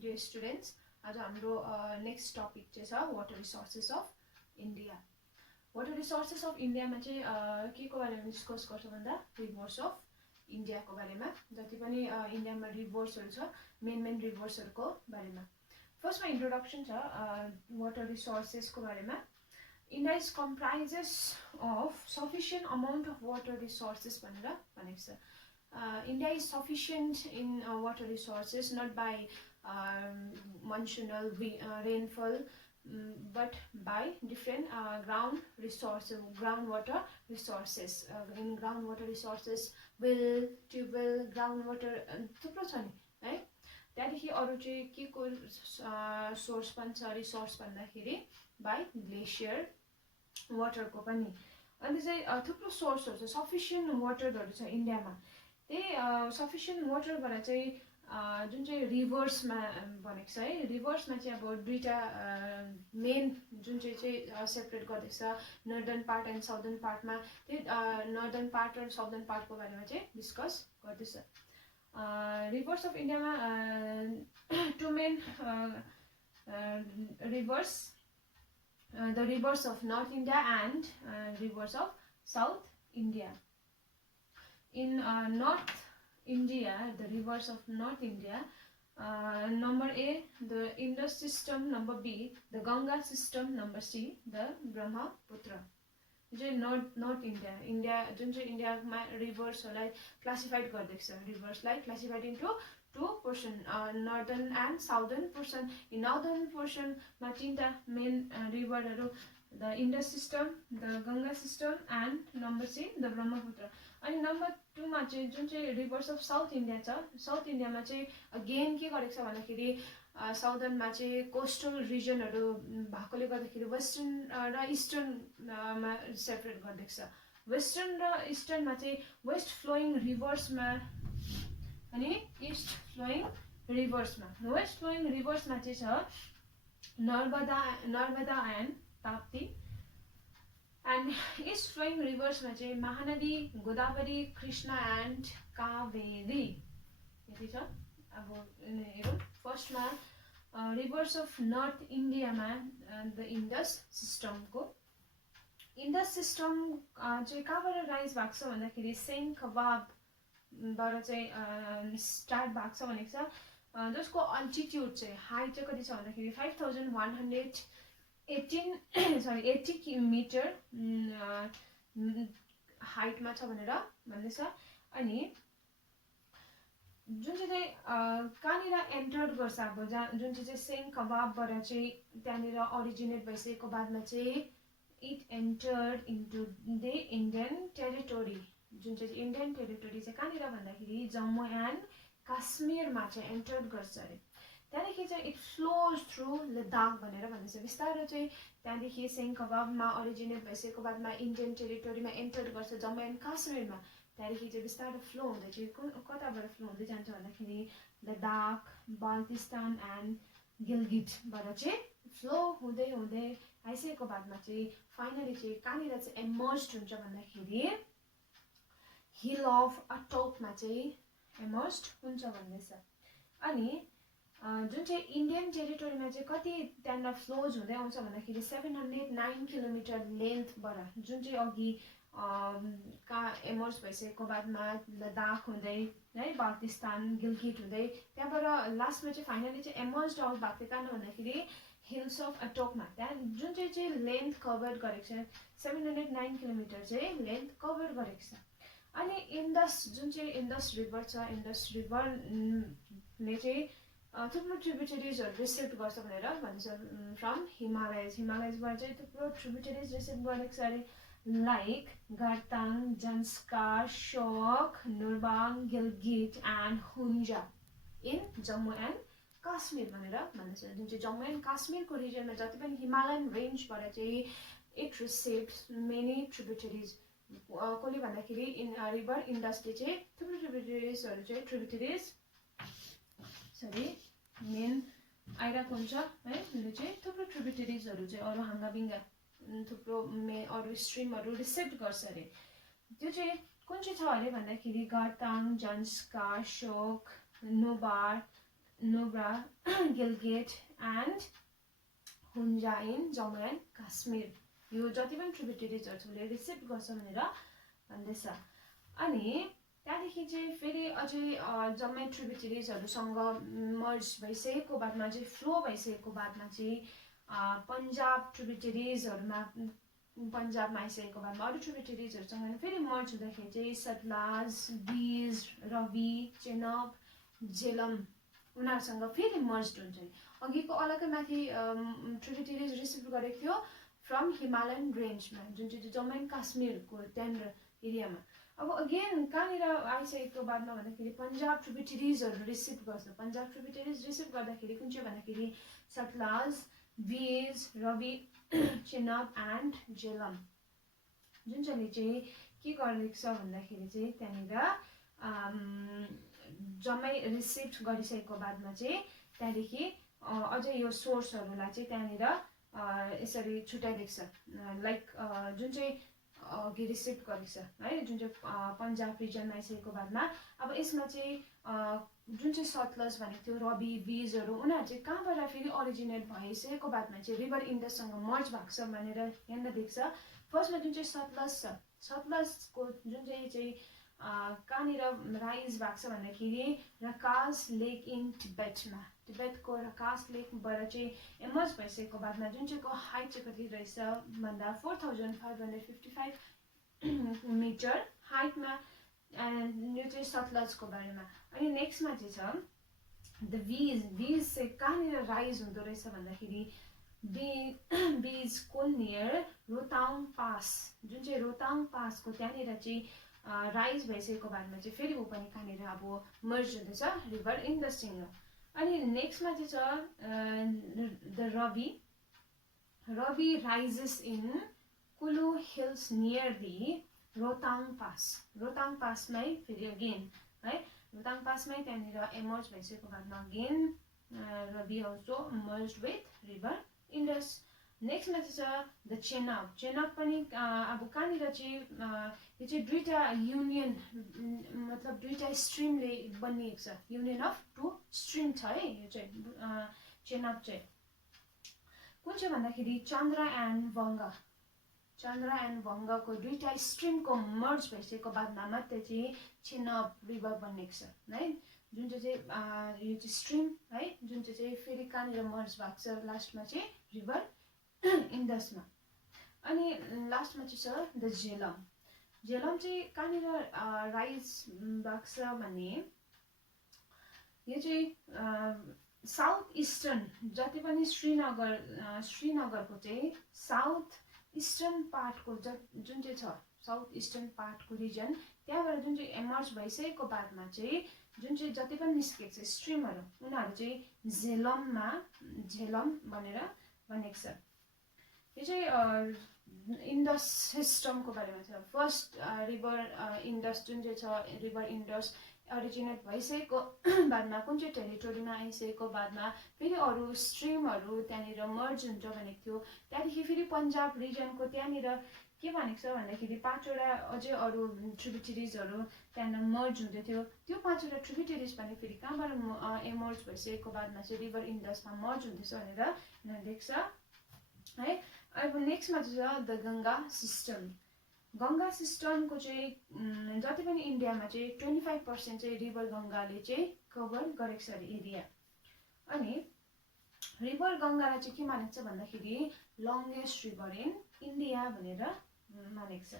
Dear students, आज हाम्रो next topic चाहिँ छ water resources of India. Water resources of इन्डियामा चाहिँ के को बारेमा डिस्कस गर्छ भन्दा रिभर्स अफ इन्डियाको बारेमा, जति पनि इन्डियामा रिभर्सहरू छ मेन रिभर्सहरूको बारेमा। फर्स्टमा इन्ट्रोडक्सन छ वाटर रिसोर्सेसको बारेमा। India is comprises of sufficient amount of water resources भनेर भनेको छ। India is sufficient in water resources not by monsoonal rainfall, but by different groundwater resources. In groundwater resources, well, tube well, groundwater थुप्रो छ नि है। त्यहाँदेखि अरू चाहिँ के को सोर्स पनि छ रिसोर्स भन्दाखेरि बाई ग्लेसियर वाटरको पनि। अनि चाहिँ थुप्रो सोर्सहरू छ, सफिसियन्ट वाटरहरू छ इन्डियामा। त्यही सफिसियन्ट वाटरबाट चाहिँ जुन चाहिँ रिभर्समा भनेको छ है, रिभर्समा चाहिँ अब दुईवटा मेन जुन चाहिँ सेपरेट गर्दैछ नर्दर्न पार्ट एन्ड साउदर्न पार्टमा। त्यही नर्दर्न पार्ट र साउदर्न पार्टको बारेमा चाहिँ डिस्कस गर्दैछ। रिभर्स अफ इन्डियामा two main rivers, the rivers of North India and rivers of South India. In North India, the rivers of North India, number A, the Indus system, number B, the Ganga system, number C, the Brahmaputra. North India, जुन चाहिँ इन्डियामा रिभर्सहरूलाई classified गर्दैछ, रिभर्सलाई classified into two portion, northern and southern portion. In northern portion मा तीनटा main river हरु, the Indus system, the Ganga system and number C, the Brahmaputra. अनि number 2 मा चाहिँ जुन चाहिँ rivers of South India छ, South India मा चाहिँ again के गरेको छ भन्दाखेरि साउदर्न मा चाहिँ कोस्टल रिजनहरु भएकोले गर्दाखेरि वेस्टर्न र ईस्टर्न मा सेपरेट गरिदिएको छ। वेस्टर्न र ईस्टर्न मा चाहिँ वेस्ट फ्लोइङ रिभर्स मा अनि ईस्ट फ्लोइङ रिभर्समा। वेस्ट फ्लोइङ रिभर्समा चाहिँ छ Narmada and Tapti, and east flowing रिभर्समा चाहिँ महानदी, गोदावरी, कृष्णा एन्ड कावेरी। यति छ। अब हेरौँ फर्स्टमा रिभर्स अफ नर्थ इन्डियामा the Indus system. Indus system चाहिँ कहाँबाट राइज भएको छ भन्दाखेरि सेन खबाब बाट चाहिँ स्टार्ट भएको छ भनेको छ, जसको अल्टिट्युड चाहिँ हाइट चाहिँ कति छ भन्दाखेरि 80 मिटर हाइटमा छ भनेर भन्दैछ। अनि जुन चाहिँ कहाँनिर एन्टर गर्छ, अब जुन चाहिँ सेन खबाबबाट चाहिँ त्यहाँनिर अरिजिनेट भइसकेको बादमा चाहिँ it entered into the Indian territory. जुन चाहिँ इन्डियन टेरिटोरी चाहिँ कहाँनिर भन्दाखेरि जम्मू एन्ड काश्मीरमा चाहिँ एन्टर गर्छ अरे। त्यहाँदेखि चाहिँ इट फ्लोज थ्रु लद्दाख भनेर भन्दैछ। बिस्तारै चाहिँ त्यहाँदेखि सेन खबाबमा अरिजिनेट भइसकेको बादमा इन्डियन टेरिटोरीमा एन्टर गर्छ जम्मू एन्ड काश्मीरमा। त्यहाँदेखि चाहिँ बिस्तारै फ्लो हुँदै चाहिँ कताबाट फ्लो हुँदै जान्छ भन्दाखेरि लद्दाख, बाल्टिस्तान एन्ड गिलगिटबाट चाहिँ फ्लो हुँदै हुँदै आइसकेको बादमा चाहिँ फाइनली चाहिँ कहाँनिर चाहिँ एमर्ज हुन्छ भन्दाखेरि हिल अफ अटोकमा चाहिँ एमर्ज हुन्छ भन्दैछ। अनि जुन चाहिँ इन्डियन टेरिटोरीमा चाहिँ कति त्यहाँनिर फ्लोज हुँदै आउँछ भन्दाखेरि 709 किलोमिटर लेन्थबाट, जुन चाहिँ अघि कहाँ एमर्ज भइसकेको बादमा लद्दाख हुँदै है बाल्टिस्तान गिलगिट हुँदै त्यहाँबाट लास्टमा चाहिँ फाइनली चाहिँ एमर्ज आउट भएको थियो कहाँ भन्दाखेरि हिल्स अफ अटोकमा। त्यहाँ जुन चाहिँ लेन्थ कभर गरेको छ 709 किलोमिटर चाहिँ लेन्थ कभर गरेको छ। अनि इन्डस जुन चाहिँ इन्डस रिभर छ, इन्डस रिभरले चाहिँ थुप्रो ट्रिब्युटरिजहरू रिसिभ गर्छ भनेर भन्छ फ्रम हिमालयजबाट चाहिँ थुप्रो ट्रिब्युटरिज रिसिभ गरेको छ अरे, like Gartang, Zanskar, Shyok, Nubra, Gilgit and Hunza in Jammu and Kashmir भनेर भन्दछ। जुन चाहिँ जम्मू एन्ड काश्मीरको रिजनमा जति पनि हिमालयन रेन्जबाट चाहिँ इट रिसिभ्स मेनी ट्रिब्युटरिज। कसले भन्दाखेरि रिभर इन्डसले चाहिँ थुप्रो ट्रिब्युटरिजहरू चाहिँ मेन आइरहेको हुन्छ है। यसले चाहिँ थुप्रो ट्रिब्युटरिजहरू चाहिँ अरू हाङ्गाबिङ्गा थुप्रो अरू स्ट्रिमहरू रिसिभ गर्छ अरे। त्यो चाहिँ कुन चाहिँ छ अरे भन्दाखेरि गार्ताङ, जन्स्कार, शोक, नुबार Nubra, Gilgit and Hunja in Jammu and Kashmir. यो जति पनि ट्रिब्युटरिजहरुले रिसिभ गर्छ भनेर भन्दैछ। अनि त्यहाँदेखि चाहिँ फेरि अझै जम्मै ट्रिब्युटरिजहरुसँग मर्ज भइसकेको बादमा चाहिँ फ्लो भइसकेको बादमा चाहिँ पन्जाब ट्रिब्युटरिजहरुमा पन्जाबमा आइसकेको बादमा अरु ट्रिब्युटरिजहरुसँग फेरि मर्ज हुँदाखेरि चाहिँ सतलाज, बीज, रवि, चेनाब, झेलम उनीहरुसँग फेरि मर्ज हुन्छ। अघिको अलग्गै माथि ट्रिब्युटरिज रिसिभ गरेको थियो फ्रम हिमालयन रेन्जमा जुन चाहिँ जम्मू एन्ड काश्मीरको त्यहाँनिर एरियामा। अब अगेन कहाँनिर आइसकेको बादमा भन्दाखेरि पन्जाब ट्रिब्युटरिजहरु रिसिभ गर्छ। पन्जाब ट्रिब्युटरिज रिसिभ गर्दाखेरि कुन चाहिँ भन्दाखेरि सतलाज, बीज, रवि, चेनाब एन्ड झेलम जुन चाहिँले चाहिँ के गरेको छ भन्दाखेरि चाहिँ त्यहाँनिर जम्मै रिसिभ गरिसकेको बादमा चाहिँ त्यहाँदेखि अझै यो सोर्सहरुलाई चाहिँ त्यहाँनिर यसरी छुट्याइदिएको छ। लाइक जुन चाहिँ अघि रिसिभ गरेको छ है जुन चाहिँ पन्जाब रिजनमा आइसकेको बादमा अब यसमा चाहिँ जुन चाहिँ सतलज भनेको थियो रवि बीजहरु उनीहरु चाहिँ कहाँबाट फेरि ओरिजिनेट भइसकेको बादमा चाहिँ रिभर इन्डससँग मर्ज भएको छ भनेर यहाँ देख्छ। फर्स्टमा जुन चाहिँ सतलज छ सतलजको जुन चाहिँ कहाँनिर राइज भएको छ भन्दाखेरि रकास लेक इन टिबेटमा टिबेटको रकास लेकबाट चाहिँ एमर्ज भइसकेको बादमा जुन चाहिँको हाइट चाहिँ कति रहेछ भन्दा 4555 मिटर हाइटमा यो चाहिँ सतलजको बारेमा। अनि नेक्स्टमा चाहिँ छ द बीज चाहिँ कहाँनिर राइज हुँदो रहेछ भन्दाखेरि बीज कोल नियर रोहताङ पास जुन चाहिँ रोहताङ पासको त्यहाँनिर चाहिँ राइज भइसकेको बादमा चाहिँ फेरि ऊ पनि कहाँनिर अब मर्ज हुँदैछ रिभर इन्डससँग। अनि नेक्स्टमा चाहिँ छ the Ravi rises in Kullu hills near the Rohtang पासमै फेरि अगेन है रोहताङ पासमै त्यहाँनिर एमर्ज भइसकेको बादमा again Ravi also merge with river Indus. नेक्स्टमा चाहिँ छ द चेनाब पनि अब कहाँनिर चाहिँ यो चाहिँ दुईटा युनियन मतलब दुईटा स्ट्रिमले बनिएको छ। युनियन अफ टु स्ट्रिम छ है यो चाहिँ चेनाब चाहिँ कुन चाहिँ भन्दाखेरि चन्द्र एन्ड भङ्गको दुईटा स्ट्रिमको मर्ज भइसकेको बादमा मात्रै चाहिँ चेनाब रिभर बनिएको छ है जुन चाहिँ यो चाहिँ स्ट्रिम है जुन चाहिँ फेरि कहाँनिर मर्ज भएको छ लास्टमा चाहिँ रिभर इन्डसमा। अनि लास्टमा चाहिँ छ द झेलम चाहिँ कहाँनिर राइज भएको छ भने यो चाहिँ साउथ इस्टर्न जति पनि श्रीनगरको चाहिँ साउथ इस्टर्न पार्टको जुन चाहिँ छ साउथ इस्टर्न पार्टको रिजन त्यहाँबाट जुन चाहिँ एमर्ज भइसकेको बादमा चाहिँ जुन चाहिँ जति पनि निस्केको छ स्ट्रिमहरु उनीहरु चाहिँ झेलम भनेर भनेको छ। यो चाहिँ इन्डस सिस्टमको बारेमा छ। फर्स्ट रिभर इन्डस जुन चाहिँ छ रिभर इन्डस ओरिजिनेट भइसकेको बादमा कुन चाहिँ टेरिटोरीमा आइसकेको बादमा फेरि अरु स्ट्रिमहरु त्यहाँनिर मर्ज हुन्छ भनेको थियो। त्यहाँदेखि फेरि पन्जाब रिजनको त्यहाँनिर के भनेको छ भन्दाखेरि पाँचवटा अझै अरु ट्रिब्युटरिजहरु त्यहाँनिर मर्ज हुँदै थियो। त्यो पाँचवटा ट्रिब्युटरिज पनि फेरि कहाँबाट एमर्ज भइसकेको बादमा चाहिँ रिभर इन्डसमा मर्ज हुँदैछ भनेर देख्छ है। अब नेक्स्टमा चाहिँ द गङ्गा सिस्टमको चाहिँ जति पनि इन्डियामा चाहिँ 25% चाहिँ रिभर गङ्गाले चाहिँ कभर गरेको छ एरिया। अनि रिभर गङ्गालाई चाहिँ के मानेको छ भन्दाखेरि लङ्गेस्ट रिभर इन इन्डिया भनेर मानेको छ।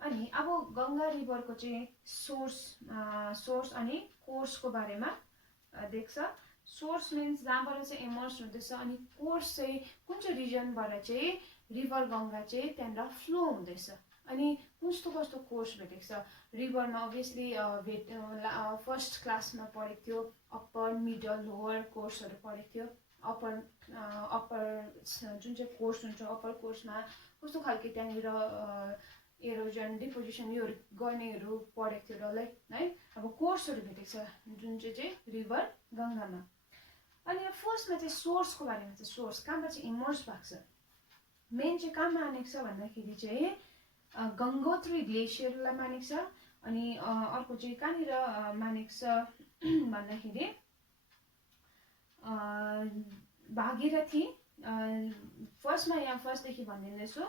अनि अब गङ्गा रिभरको चाहिँ सोर्स अनि कोर्सको बारेमा देख्छ। सोर्स मिन्स जहाँबाट चाहिँ एमर्ज हुँदैछ अनि कोर्स चाहिँ कुन चाहिँ रिजनबाट चाहिँ रिभर गङ्गा चाहिँ त्यहाँनिर फ्लो हुँदैछ। अनि कस्तो कोर्स भेटेको छ रिभरमा अभियसली फर्स्ट क्लासमा पढेको थियो अप्पर मिडल लोअर कोर्सहरु पढेको थियो। अप्पर जुन चाहिँ कोर्स हुन्छ अप्पर कोर्समा कस्तो खालके त्यहाँनिर एरोजन डिपोजिसन योहरू गर्नेहरू पढेको थियो डल्लै है। अब कोर्सहरु भेटेको छ जुन चाहिँ रिभर गङ्गामा। अनि फर्स्टमा चाहिँ सोर्सको बारेमा चाहिँ सोर्स कहाँबाट चाहिँ इमर्ज भएको छ मेन चाहिँ कहाँ मानेको छ भन्दाखेरि चाहिँ गङ्गोत्री ग्लेसियरलाई मानेको छ। अनि अर्को चाहिँ कहाँनिर मानेको छ भन्दाखेरि भागीरथी फर्स्टमा यहाँ फर्स्टदेखि भनिदिँदैछु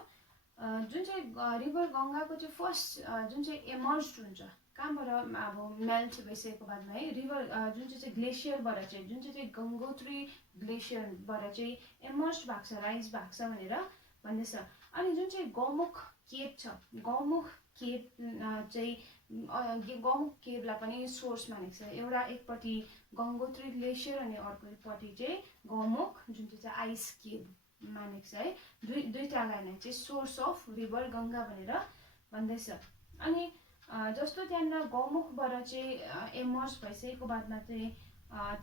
जुन चाहिँ रिभर गङ्गाको चाहिँ फर्स्ट जुन चाहिँ एमर्ज हुन्छ कहाँबाट अब मेल्ट भइसकेको बादमा है रिभर जुन चाहिँ ग्लेसियरबाट चाहिँ जुन चाहिँ गङ्गोत्री ग्लेसियरबाट चाहिँ एमर्ज भएको छ राइज भएको छ भनेर भन्दैछ। अनि जुन चाहिँ गौमुख केभ छ गौमुख केभ चाहिँ गौमुख केभलाई पनि सोर्स मानेको छ। एउटा एकपट्टि गङ्गोत्री ग्लेसियर अनि अर्कोपट्टि चाहिँ गौमुख जुन चाहिँ आइस केभ मानेको छ है। दुईटालाई नै चाहिँ सोर्स अफ रिभर गङ्गा भनेर भन्दैछ। अनि जस्तो त्यहाँनिर गौमुखबाट चाहिँ एमर्ज भइसकेको बादमा चाहिँ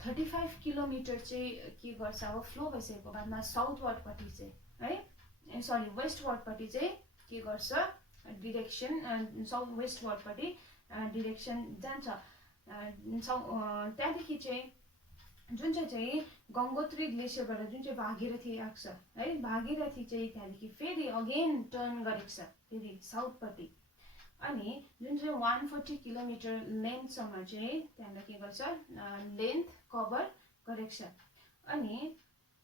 35 किलोमिटर चाहिँ के गर्छ अब फ्लो भइसकेको बादमा साउथवर्डपट्टि चाहिँ है सरी वेस्टवर्डपट्टि चाहिँ के गर्छ डिरेक्सन साउथ वेस्टवर्डपट्टि डिरेक्सन जान्छ। त्यहाँदेखि चाहिँ जुन चाहिँ गङ्गोत्री ग्लेसियरबाट जुन चाहिँ भागीरथी आएको छ है भागीरथी चाहिँ त्यहाँदेखि फेरि अगेन टर्न गरेको छ फेरि साउथपट्टि। अनि जुन चाहिँ 140 किलोमिटर लेन्थसम्म चाहिँ त्यहाँबाट के गर्छ लेन्थ कभर गरेको छ। अनि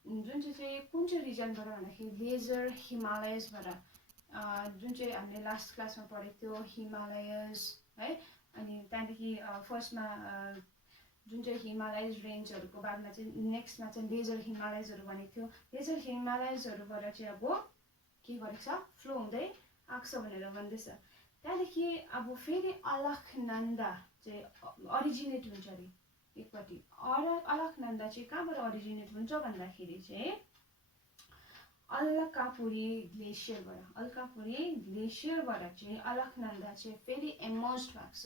जुन चाहिँ कुन चाहिँ रिजनबाट भन्दाखेरि लेजर हिमालयसबाट जुन चाहिँ हामीले लास्ट क्लासमा पढेको थियो हिमालयस है। अनि त्यहाँदेखि फर्स्टमा जुन चाहिँ हिमालयस रेन्जहरूको बादमा चाहिँ नेक्स्टमा चाहिँ लेजर हिमालयसहरू भनेको थियो। लेजर हिमालयसहरूबाट चाहिँ अब के गरेको छ फ्लो हुँदै आएको छ भनेर भन्दैछ। त्यहाँदेखि अब फेरि अलकनन्दा चाहिँ अरिजिनेट हुन्छ अरे एकपट्टि। अलकनन्दा चाहिँ कहाँबाट अरिजिनेट हुन्छ भन्दाखेरि चाहिँ अलकापुरी ग्लेसियरबाट चाहिँ अलकनन्दा चाहिँ फेरि एमर्ज भएको छ।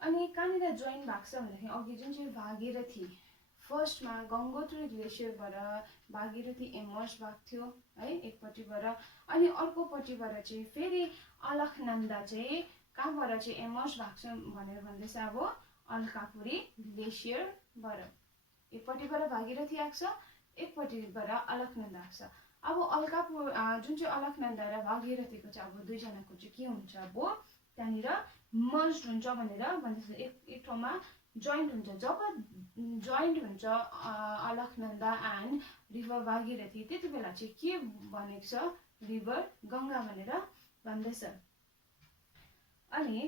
अनि कहाँनिर जोइन भएको छ भन्दाखेरि अघि जुन चाहिँ भागीरथी फर्स्टमा गङ्गोत्री ग्लेसियरबाट भागीरथी एमर्ज भएको थियो है एकपट्टिबाट। अनि अर्कोपट्टिबाट चाहिँ फेरि अलकनन्दा चाहिँ कहाँबाट चाहिँ एमर्ज भएको छ भनेर भन्दैछ अब अलकापुरी ग्लेसियरबाट। एकपट्टिबाट भागीरथी आएको छ एकपट्टिबाट अलकनन्दा आएको छ। अब अलकापुर जुन चाहिँ अलकनन्दा र भागीरथीको चाहिँ अब दुईजनाको चाहिँ के हुन्छ अब त्यहाँनिर मर्ज हुन्छ भनेर भन्दैछ। एक ठाउँमा जोइन्ट हुन्छ। जब जोइन्ट हुन्छ अलकनन्दा एन्ड रिभर भागीरथी त्यति बेला चाहिँ के भनेको छ रिभर गङ्गा भनेर भन्दैछ। अनि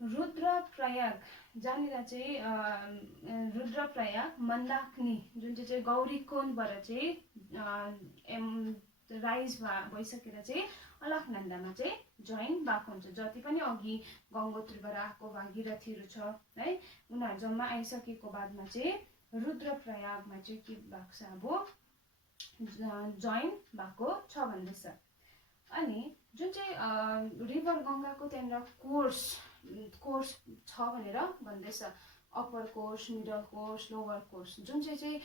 रुद्रप्रयाग जहाँनिर चाहिँ रुद्रप्रयाग मन्दाकिनी जुन चाहिँ गौरीकुण्डबाट चाहिँ राइज भइसकेर चाहिँ अलकनन्दामा चाहिँ जोइन भएको हुन्छ। जति पनि अघि गङ्गोत्रीबाट आएको भागीरथीहरू छ है उनीहरू जम्मा आइसकेको बादमा चाहिँ रुद्रप्रयागमा चाहिँ के भएको छ अब जोइन भएको छ भन्दैछ। अनि जुन चाहिँ रिभर गङ्गाको त्यहाँनिर कोर्स छ भनेर भन्दैछ। Upper course middle course lower course जुन चाहिँ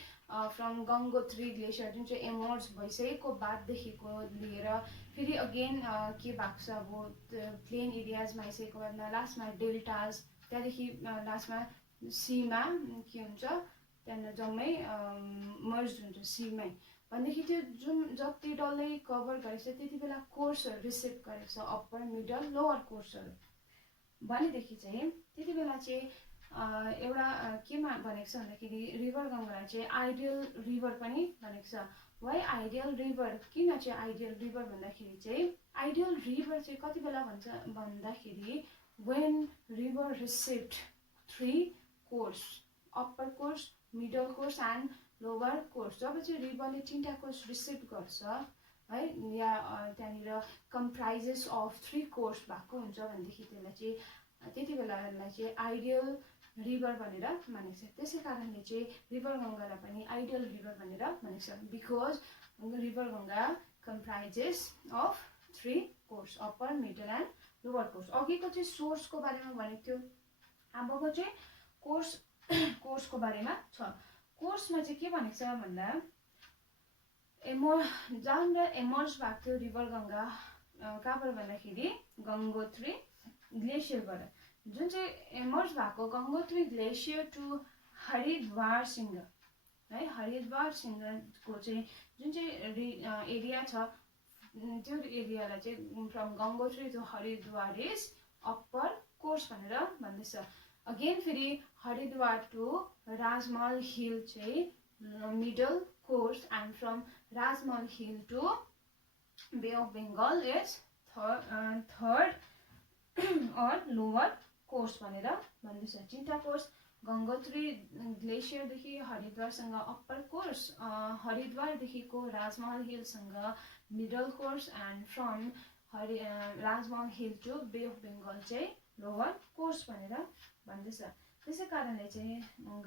फ्रम गङ्गोत्री ग्लेसियर जुन चाहिँ एमर्ज भइसकेको बाददेखिको लिएर फेरि अगेन के भएको छ अब प्लेन एरियाजमा आइसकेको बादमा लास्टमा डेल्टाज त्यहाँदेखि लास्टमा सीमा के हुन्छ त्यहाँनिर जम्मै मर्ज हुन्छ सीमै भनेदेखि त्यो जुन जति डल्लै कभर गरेको छ त्यति बेला कोर्सहरू रिसिभ गरेको छ अप्पर मिडल लोवर कोर्सहरू भनेदेखि चाहिँ त्यति बेला चाहिँ एउटा केमा भनेको छ भन्दाखेरि रिभर गङ्गालाई चाहिँ आइडियल रिभर पनि भनेको छ। वाइ आइडियल रिभर किन चाहिँ आइडियल रिभर भन्दाखेरि चाहिँ आइडियल रिभर चाहिँ कति बेला भन्छ भन्दाखेरि when river received 3 course upper course middle course and lower course. जब चाहिँ रिभरले 3टा कोर्स रिसिभ गर्छ है या त्यहाँनिर कम्प्राइजेस अफ 3 कोर्स भएको हुन्छ भनेदेखि त्यसलाई चाहिँ त्यति बेलालाई चाहिँ आइडियल रिभर भनेर मानेको छ। त्यसै कारणले चाहिँ रिभर गङ्गालाई पनि आइडियल रिभर भनेर भनेको छ because river Ganga कम्प्राइजेस of 3 course upper middle and lower course. अघिको चाहिँ सोर्सको बारेमा भनेको थियो अबको चाहिँ कोर्सको बारेमा छ। कोर्समा चाहिँ के भनेको छ भन्दा जहाँनिर एमर्ज भएको थियो रिभर गङ्गा कहाँबाट भन्दाखेरि गङ्गोत्री ग्लेसियरबाट जुन चाहिँ एमर्ज भएको गङ्गोत्री ग्लेसियर टु हरिद्वारसिंह है हरिद्वारसिंहको चाहिँ जुन चाहिँ एरिया छ त्यो एरियालाई चाहिँ from Gangotri to Haridwar is upper course भनेर भन्दैछ। अगेन फेरि हरिद्वार टु राजमहल हिल चाहिँ middle course, and from Rajmahal Hill to Bay of Bengal is third or lower course भनेर भन्दैछ। तीनटा कोर्स गंगोत्री ग्लेसियरदेखि हरिद्वारसँग अप्पर कोर्स, हरिद्वारदेखिको राजमहल हिलसँग middle course, and from Rajmahal hill to bay of Bengal चाहिँ लोवर कोर्स भनेर भन्दैछ। त्यसै कारणले चाहिँ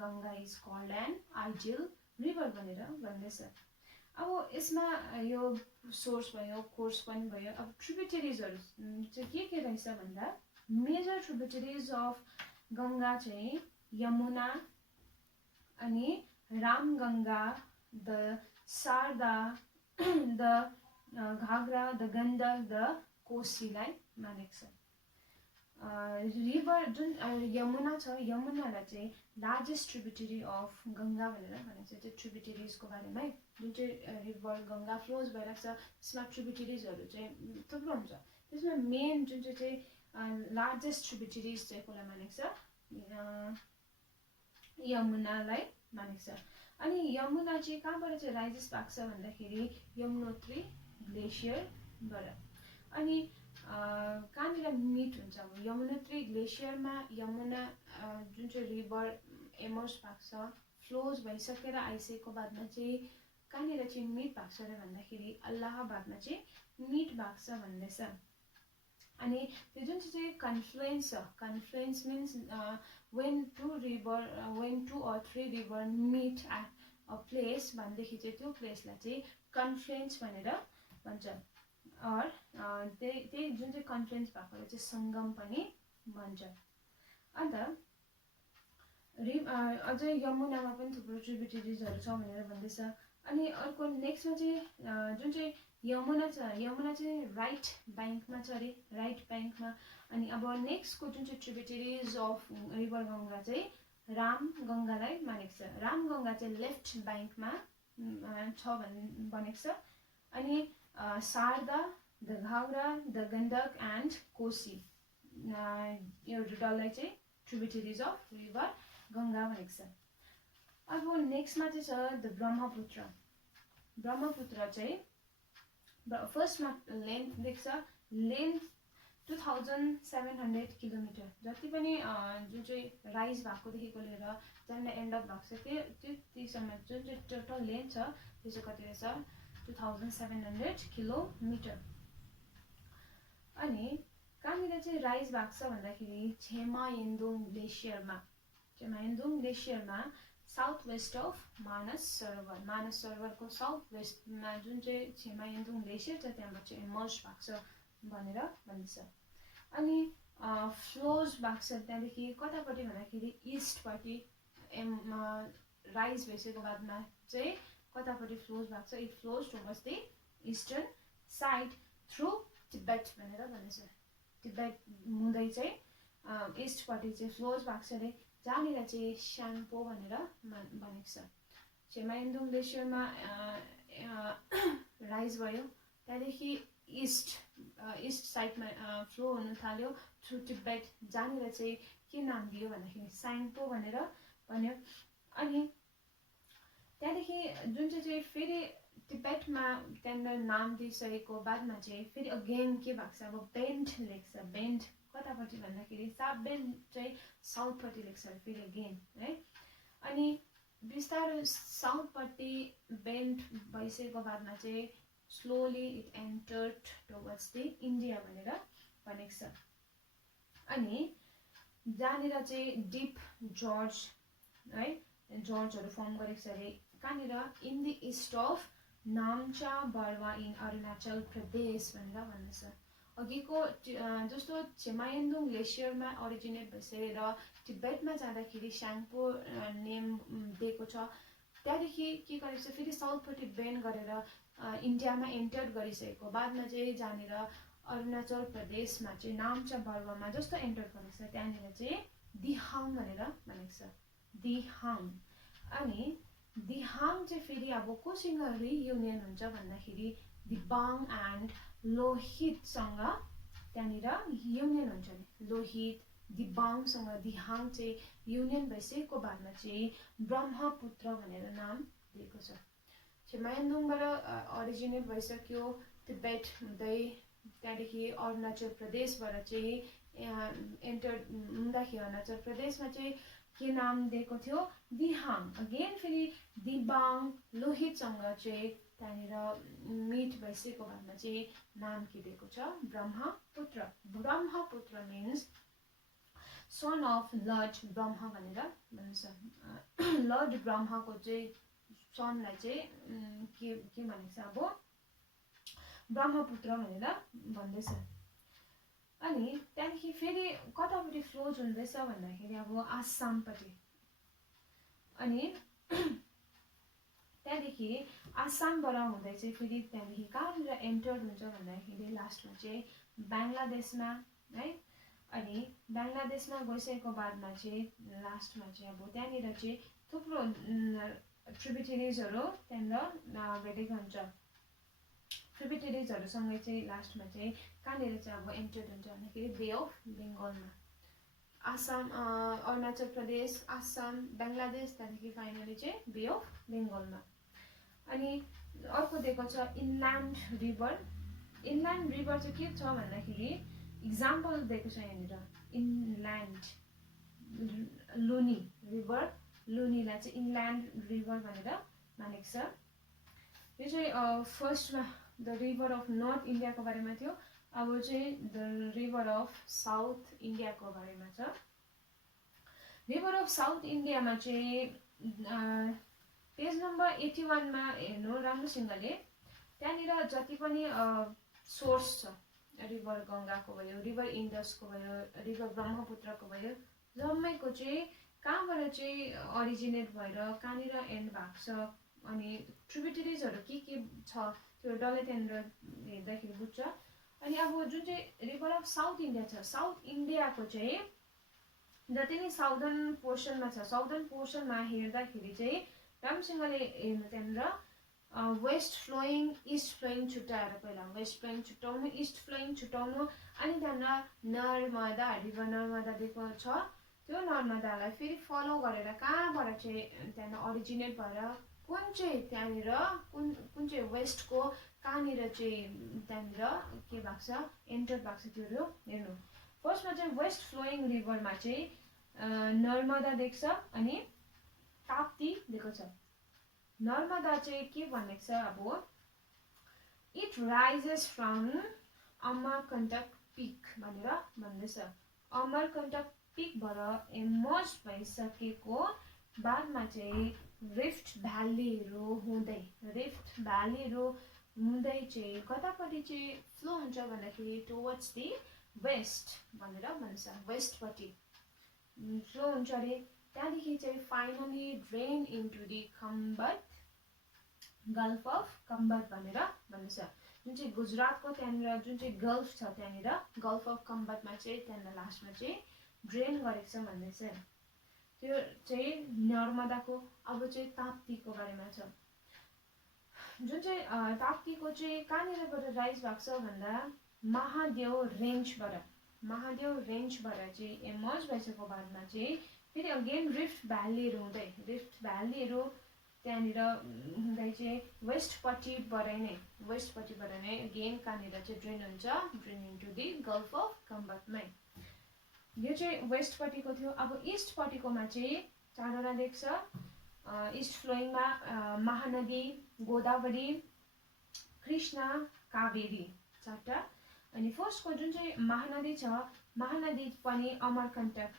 Ganga is called an ideal river भनेर भन्दैछ। अब यसमा यो सोर्स भयो, कोर्स पनि भयो। अब ट्रिब्युटरिजहरू चाहिँ के रहेछ भन्दा मेजर ट्रिब्युटरिज अफ गङ्गा चाहिँ यमुना, अनि Ramganga, the Sharda, the Ghaghara, the Gandak, the कोसीलाई मानेको छ। रिभर जुन यमुना छ, यमुनालाई चाहिँ लार्जेस्ट ट्रिब्युटरी अफ गङ्गा भनेर भनेको छ। त्यो ट्रिब्युटरिजको बारेमै जुन चाहिँ रिभर गङ्गा फ्लोज भइरहेको छ त्यसमा ट्रिब्युटरिजहरू चाहिँ थुप्रो हुन्छ। त्यसमा मेन जुन चाहिँ लार्जेस्ट ट्रिब्युटरिज चाहिँ कसलाई मानेको छ, यमुनालाई मानेको छ। अनि यमुना चाहिँ कहाँबाट चाहिँ राइजेस भएको छ भन्दाखेरि यमुनोत्री ग्लेसियरबाट। अनि कहाँनिर मिट हुन्छ, अब यमुनोत्री ग्लेसियरमा यमुना जुन चाहिँ रिभर एमर्स भएको छ, फ्लोज भइसकेर आइसकेको बादमा चाहिँ कहाँनिर चाहिँ मिट भएको छ अरे भन्दाखेरि अल्लाहाबादमा चाहिँ मिट भएको छ भन्दैछ। अनि त्यो जुन चाहिँ कन्फ्लुएन्स छ, कन्फ्लुएन्स means when two or three river meet at a place भनेदेखि चाहिँ त्यो प्लेसलाई चाहिँ कन्फ्लुएन्स भनेर भन्छ। और त्यही जुन चाहिँ कन्फ्लुएन्स भएकोलाई चाहिँ सङ्गम पनि भन्छ। अन्त अझै यमुनामा पनि थुप्रो ट्रिब्युटरिजहरू छ भनेर भन्दैछ। अनि अर्को नेक्स्टमा चाहिँ जुन चाहिँ यमुना छ, यमुना चाहिँ राइट ब्याङ्कमा छ अरे, राइट ब्याङ्कमा। अनि अब नेक्स्टको जुन चाहिँ ट्रिब्युटरिज अफ रिभर गङ्गा चाहिँ रामगङ्गालाई मानेको छ। रामगङ्गा चाहिँ लेफ्ट ब्याङ्कमा छ भनेको छ। अनि Sharda, the Ghaghara, the Gandak and Kosi यो डल्लै चाहिँ ट्रिब्युटरिज अफ रिभर गङ्गा भनेको छ। अब नेक्स्टमा चाहिँ छ द ब्रह्मपुत्र। ब्रह्मपुत्र चाहिँ फर्स्टमा लेन्थ देख्छ, लेन्थ 2700 किलोमिटर। जति पनि जुन चाहिँ राइज भएकोदेखिको लिएर जहाँनिर एन्ड अप भएको छ त्यतिसम्म जुन चाहिँ टोटल लेन्थ छ त्यो चाहिँ कति रहेछ, 2700 किलोमिटर। अनि कहाँनिर चाहिँ राइज भएको छ भन्दाखेरि छेमायेन्दुङ ग्लेसियरमा। छेमायेन्दुङ ग्लेसियरमा south west of Manas Sarovar, Manas सरोवरको साउथ वेस्टमा जुन चाहिँ छेमायेन्दुङ ग्लेसियर छ त्यहाँबाट चाहिँ इमर्ज भएको छ भनेर भनिन्छ। अनि फ्लोज भएको छ त्यहाँदेखि कतापट्टि भन्दाखेरि इस्टपट्टि राइज भइसकेको बादमा चाहिँ कतापट्टि फ्लोज भएको छ, it flows towards the eastern side through Tibet भनेर भनिन्छ। तिब्बत हुँदै चाहिँ इस्टपट्टि चाहिँ फ्लोज भएको छ अरे, जहाँनिर चाहिँ स्याङ्पो भनेर भनेको छ। छेमायेन्दुङ ग्लेसियरमा राइज भयो, त्यहाँदेखि इस्ट साइडमा फ्लो हुन थाल्यो थ्रु तिब्बत, जहाँनिर चाहिँ के नाम दियो भन्दाखेरि स्याङ्पो भनेर भन्यो। अनि त्यहाँदेखि जुन चाहिँ फेरि तिब्बतमा त्यहाँनिर नाम दिइसकेको बादमा चाहिँ फेरि अगेन के भएको छ, अब बेन्ड लेख्छ। बेन्ड कतापट्टि भन्दाखेरि बेन्ड चाहिँ साउथपट्टि लेख्छ फेरि अगेन है। अनि बिस्तारै साउथपट्टि बेन्ड भइसकेको बादमा चाहिँ slowly it entered towards the India भनेर भनेको छ। अनि जहाँनिर चाहिँ डिप जर्ज है, जर्जहरू फर्म गरेको छ अरे, कहाँनिर in the east of Namcha Barwa in Arunachal Pradesh भनेर भन्दैछ। अघिको जस्तो छेमायेन्दुङ ग्लेसियरमा अरिजिनेट भइसकेर तिब्बतमा जाँदाखेरि स्याङ्पो नेम दिएको छ, त्यहाँदेखि के गरेको छ फेरि साउथपट्टि बेन्ड गरेर इन्डियामा एन्टर गरिसकेको बादमा चाहिँ जहाँनिर अरुणाचल प्रदेशमा चाहिँ नाम्चा बर्वामा जस्तो एन्टर गरेको छ त्यहाँनिर चाहिँ दिहाङ भनेर भनेको छ, दिहाङ। अनि दिहाङ चाहिँ फेरि अब कोसँग रियुनियन हुन्छ भन्दाखेरि दिबाङ एन्ड लोहितसँग त्यहाँनिर युनियन हुन्छ नि, लोहित दिबाङसँग दिहाङ चाहिँ युनियन भइसकेको बादमा चाहिँ ब्रह्मपुत्र भनेर नाम दिएको छ। छिमायाङदोङबाट अरिजिनेट भइसक्यो, तिब्बत हुँदै त्यहाँदेखि अरुणाचल प्रदेशबाट चाहिँ एन्टर हुँदाखेरि अरुणाचल प्रदेशमा चाहिँ के नाम दिएको थियो, दिहाङ। अगेन फेरि दिबाङ लोहितसँग चाहिँ त्यहाँनिर मिट भइसकेको बादमा चाहिँ नाम के दिएको छ, Brahmaputra. Brahmaputra means sun of lord Brahma भनेर भन्छ। लर्ड ब्रह्माको चाहिँ सनलाई चाहिँ के भनेको छ, अब ब्रह्मपुत्र भनेर भन्दैछ। अनि त्यहाँदेखि फेरि कतापट्टि फ्लोज हुँदैछ भन्दाखेरि अब आसामपट्टि। अनि त्यहाँदेखि आसामबाट हुँदै चाहिँ फेरि त्यहाँदेखि कहाँनिर एन्टर हुन्छ भन्दाखेरि लास्टमा चाहिँ बङ्गलादेशमा है। अनि बङ्गलादेशमा गइसकेको बादमा चाहिँ लास्टमा चाहिँ अब त्यहाँनिर चाहिँ थुप्रो ट्रिब्युटरिजहरू त्यहाँनिर भेटेको हुन्छ। ट्रिब्युटरिजहरूसँगै चाहिँ लास्टमा चाहिँ कहाँनिर चाहिँ अब एन्टर हुन्छ भन्दाखेरि बे अफ बेङ्गलमा। आसाम, अरुणाचल प्रदेश, आसाम, बङ्गलादेश, त्यहाँदेखि फाइनली चाहिँ बे अफ बेङ्गलमा। अनि अर्को दिएको छ इनल्यान्ड रिभर। इनल्यान्ड रिभर चाहिँ के छ भन्दाखेरि इक्जाम्पल दिएको छ यहाँनिर, इनल्यान्ड लुनी रिभर, लुनीलाई चाहिँ इनल्यान्ड रिभर भनेर मानेको छ। यो चाहिँ फर्स्टमा द रिभर अफ नर्थ इन्डियाको बारेमा थियो, अब चाहिँ द रिभर अफ साउथ इन्डियाको बारेमा छ। रिभर अफ साउथ इन्डियामा चाहिँ पेज नम्बर 81मा हेर्नु राम्रोसँगले, त्यहाँनिर जति पनि सोर्स छ, रिभर गङ्गाको भयो, रिभर इन्डसको भयो, रिभर ब्रह्मपुत्रको भयो, जम्मैको चाहिँ कहाँबाट चाहिँ अरिजिनेट भएर कहाँनिर एन्ड भएको छ, अनि ट्रिब्युटरिजहरू के छ त्यो डल्लै त्यहाँनिर हेर्दाखेरि बुझ्छ। अनि अब जुन चाहिँ रिभर अफ साउथ इन्डिया छ, साउथ इन्डियाको चाहिँ जति नै साउदर्न पोर्सनमा छ, साउदर्न पोर्सनमा हेर्दाखेरि चाहिँ राम्रोसँगले हेर्नु, त्यहाँनिर वेस्ट फ्लोइङ इस्ट फ्लोइङ छुट्याएर पहिला वेस्ट फ्लोइङ छुट्याउनु, इस्ट फ्लोइङ छुट्याउनु, अनि त्यहाँनिर नर्मदा रिभर नर्मदा दिएको छ। त्यो नर्मदालाई फेरि फलो गरेर कहाँबाट चाहिँ त्यहाँनिर अरिजिनेट भएर कुन चाहिँ त्यहाँनिर कुन चाहिँ वेस्टको कहाँनिर चाहिँ त्यहाँनिर के भएको छ, एन्टर भएको छ, त्योहरू हेर्नु। फर्स्टमा चाहिँ वेस्ट फ्लोइङ रिभरमा चाहिँ नर्मदा देख्छ अनि ताप्ती दिएको छ। नर्मदा चाहिँ के भनेको छ, अब it rises from Amarkantak pick भनेर भन्दैछ। अमरकण्टक पिकबाट इमर्ज भइसकेको बादमा चाहिँ रिफ्ट भ्यालीहरू हुँदै चाहिँ कतापट्टि चाहिँ फ्लो हुन्छ भन्दाखेरि टुवर्ड्स दि वेस्ट भनेर भन्छ, वेस्टपट्टि फ्लो हुन्छ अरे। त्यहाँदेखि चाहिँ finally drain into the Khambhat, gulf of Khambhat भनेर भन्छ। जुन चाहिँ गुजरातको त्यहाँनिर जुन चाहिँ गल्फ छ, त्यहाँनिर गल्फ अफ खम्बतमा चाहिँ त्यहाँनिर लास्टमा चाहिँ ड्रेन गरेको छ भन्दैछ। त्यो चाहिँ नर्मदाको। अब चाहिँ ताप्तीको बारेमा छ। जुन चाहिँ ताप्तीको चाहिँ कहाँनिरबाट राइज भएको छ भन्दा महादेव रेन्जबाट चाहिँ एमर्ज भइसकेको बादमा चाहिँ फेरि अगेन रिफ्ट भ्यालीहरू हुँदै त्यहाँनिर हुँदै चाहिँ वेस्टपट्टिबाट नै अगेन कहाँनिर चाहिँ ड्रेन हुन्छ, drain into the gulf of खम्बतमै। यो चाहिँ वेस्टपट्टिको थियो। अब इस्टपट्टिकोमा चाहिँ चारवटा देख्छ। इस्ट फ्लोइङमा महानदी, गोदावरी, कृष्णा, कावेरी, चारवटा। अनि फर्स्टको जुन चाहिँ महानदी छ, महानदी पनि अमरकण्टक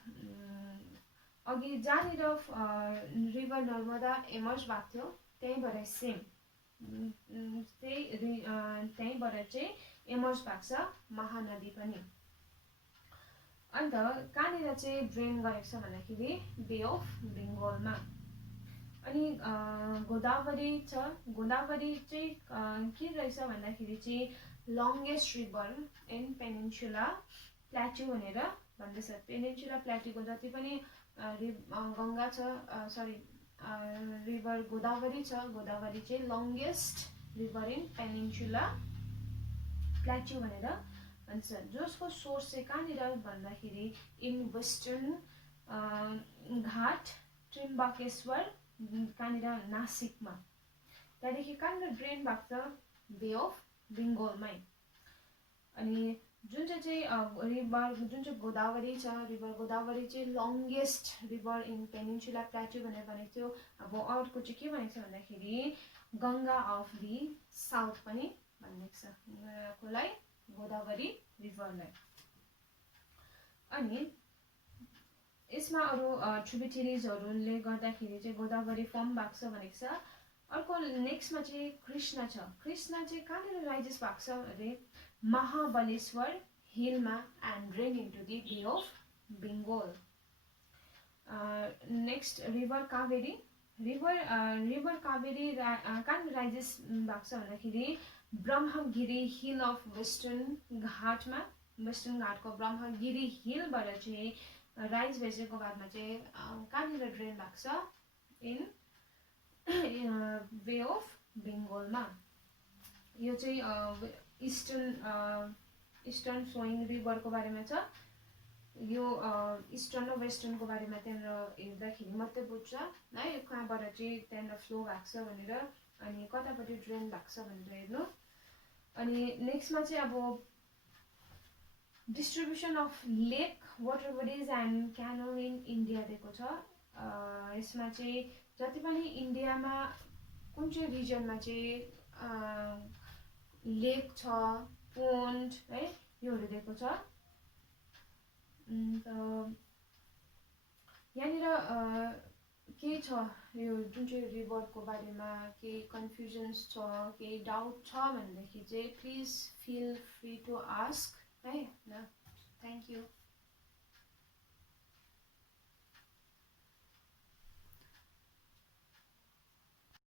अघि जहाँनिर रिभर नर्मदा एमर्ज भएको थियो त्यहीँबाट सेम त्यहीँबाट चाहिँ एमर्ज भएको छ महानदी पनि। अन्त कहाँनिर चाहिँ ड्रेन गरेको छ भन्दाखेरि बे अफ बेङ्गलमा। अनि गोदावरी छ। गोदावरी चाहिँ के रहेछ भन्दाखेरि चाहिँ लङ्गेस्ट रिभर इन पेनिन्सुला प्लाटु भनेर भन्दैछ। पेनिन्सुला प्लाटुको जति पनि गङ्गा छ, रिभर गोदावरी छ, गोदावरी चाहिँ लङ्गेस्ट रिभर इन पेनिन्सुला प्लाटु भनेर आन्सर जसको सोर्स चाहिँ कहाँनिर भन्दाखेरि इन वेस्टर्न घाट त्रिम्बकेश्वर कहाँनिर नासिकमा त्यहाँदेखि कहाँनिर ड्रेन भएको छ बे अफ बेङ्गलमै अनि जुन चाहिँ रिभर जुन चाहिँ गोदावरी छ रिभर गोदावरी चाहिँ लङ्गेस्ट रिभर इन पेनिन्सुला प्लाटु भनेर भनेको थियो अब अर्को चाहिँ के भनेको छ भन्दाखेरि गङ्गा अफ दि साउथ पनि भनेको छ कसलाई गोदावरी रिभरलाई अनि यसमा अरू ट्रिब्युटरिजहरूले गर्दाखेरि चाहिँ गोदावरी फर्म भएको छ भनेको छ अर्को नेक्स्टमा चाहिँ कृष्ण छ कृष्ण चाहिँ कहाँनिर राइजेस भएको छ अरे महाबलेश्वर हिलमा एन्ड ड्रेन इन्टु दि बे of Bengal next river Kaveri river Kaveri कहाँनिर राइजेस भएको छ भन्दाखेरि ब्रह्मगिरी हिल अफ वेस्टर्न घाटमा वेस्टर्न घाटको ब्रह्मगिरी हिलबाट चाहिँ राइज भइसकेको बादमा चाहिँ कहाँनिर ड्रेन भएको छ इन बे अफ बेङ्गलमा यो चाहिँ इस्टर्न फ्लोइङ रिभरको बारेमा छ यो इस्टर्न र वेस्टर्नको बारेमा त्यहाँनिर हेर्दाखेरि मात्रै बुझ्छ है कहाँबाट चाहिँ त्यहाँनिर फ्लो भएको छ भनेर अनि कतापट्टि ड्रेन भएको छ भनेर हेर्नु अनि नेक्स्टमा चाहिँ अब distribution of lake water bodies and canal in India दिएको छ यसमा चाहिँ जति पनि इन्डियामा कुन चाहिँ रिजनमा चाहिँ लेक छ पोन्ड है योहरू दिएको छ यहाँनिर के छ यो जुन चाहिँ रिभरको बारेमा केही कन्फ्युजन्स छ केही डाउट छ भनेदेखि चाहिँ please feel free to ask है ल थ्याङ्क यू